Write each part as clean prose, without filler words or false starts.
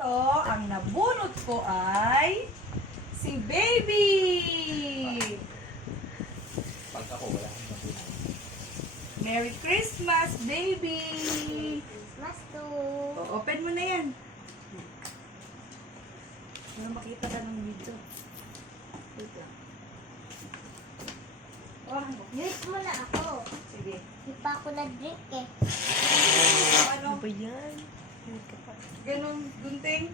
ito, ang nabunot ko ay si Baby! Pag ako, wala akong nabunot. Merry Christmas, Baby! Christmas to. Open mo na yan. Para makita ka ng video. Wait lang. Oh, Drink mo na ako. sige. Di pa ako nag-drink eh. Ano? Ba yan? Ganun, gunting.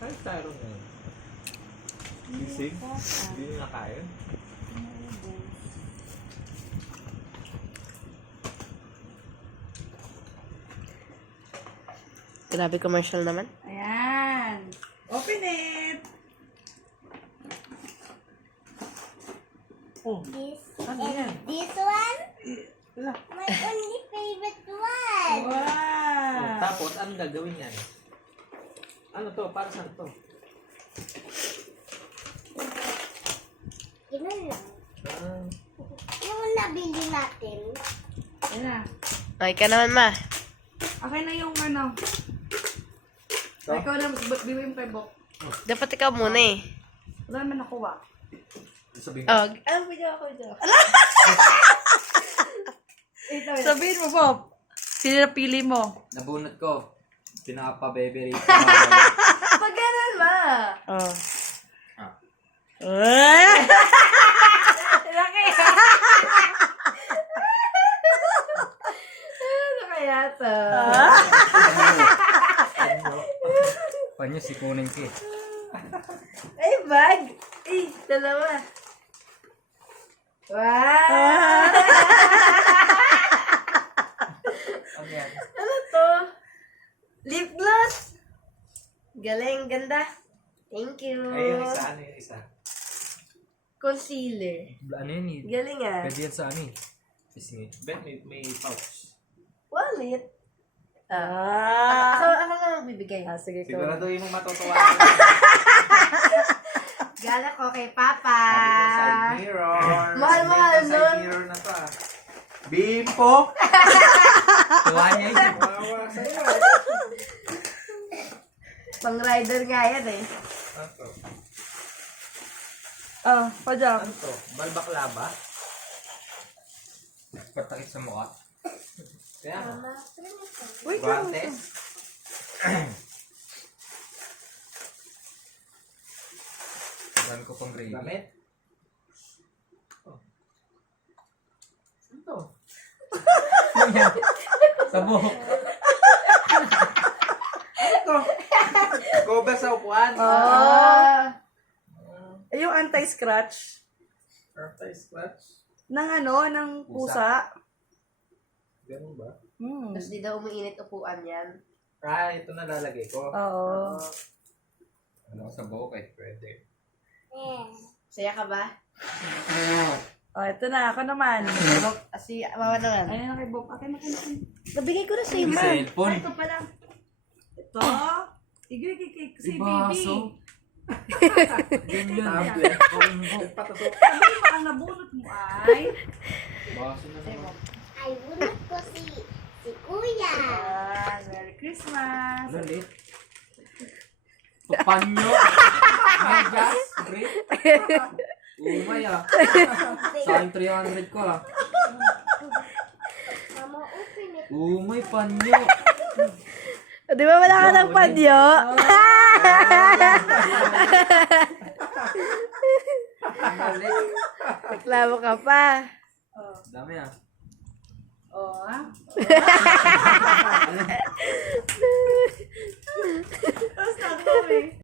Ay, tayo ngayon. Gising? Hindi nyo nakain? Grabe commercial naman. Ayan. Open it. Oh, This ano and yan? this one, Wala. my only favorite one. Wow. Tapos, anong gagawin yan? Ano to? Para saan to? Ganun lang. Ah, Yung nabili natin. Ayan na. Ay ka naman, ma. Akin na yung ano. So? Ikaw na, bibigyan kay Bok. Dapat ikaw muna eh. Wala naman nakuha. sabihin Oh, video ako, video. Ito, sabihin mo, Bob. Sino napili mo? nabunot ko. Pinaka-baby rito. Pag ganun, ma. Oh. Ah. Laki. Ano kaya to? Panyo, si kuning ki. Ay, bag. Ay, dalawa. Wow. Ano yan? Ano to? Lip gloss. Galing, ganda. Thank you. Ay, yung isa, ano yung isa? Concealer. Ano yun eh? Galing ah. Pwede yan sa ano eh. Pisngit. Bet, may pouch. Wallet. Ah. Ako lang magbibigay. Sige, Siguraduhin mo matutuwa. Gala ko kay Papa. Side mirror. Mahal, Side no? mirror na to ah. Bimpo! Tuwa niya yun. Wawa sa'yo. Pang rider nga yan eh. Ano to? Ah, pajam. Ano to? Balbaklava? Patakit sa mukha. Kaya nga. Uy, Guantes? Saan ko pang gravy? Damit? Oh. Ano to? Ano yan? Sa buhok. Ano to? Cover sa upuan? Ah. Yung anti-scratch Anti-scratch? ng ano, ng pusa. Ganun ba? Hmm. Tapos di daw umiinit upuan yan. Ah, ito na lalagay ko. Oo. Ano sa buhok eh? Pwede. Saya ka ba? Oh, ito na. Ako naman. Si mama naman. Ayun na kay Bob. Akin. Nabigay ko na sa iyo, Yung ma. cellphone. Ito pala. Ito. Igay kay si Baby. Ibaso. Ganyan. Tablet. Patusok. Sabi mo, ang nabunot mo ay... Baso na naman. Ay, bunot ko si Kuya. Ah, Merry Christmas. Lalit. Panyo. Megas. Grip. Umay ah. Sayang 300 ko ah. Mama, open it. Umay, panyo. Di ba wala ka ng panyo? Lalit. Reklamo ka pa. Dami ah. Oh, ha?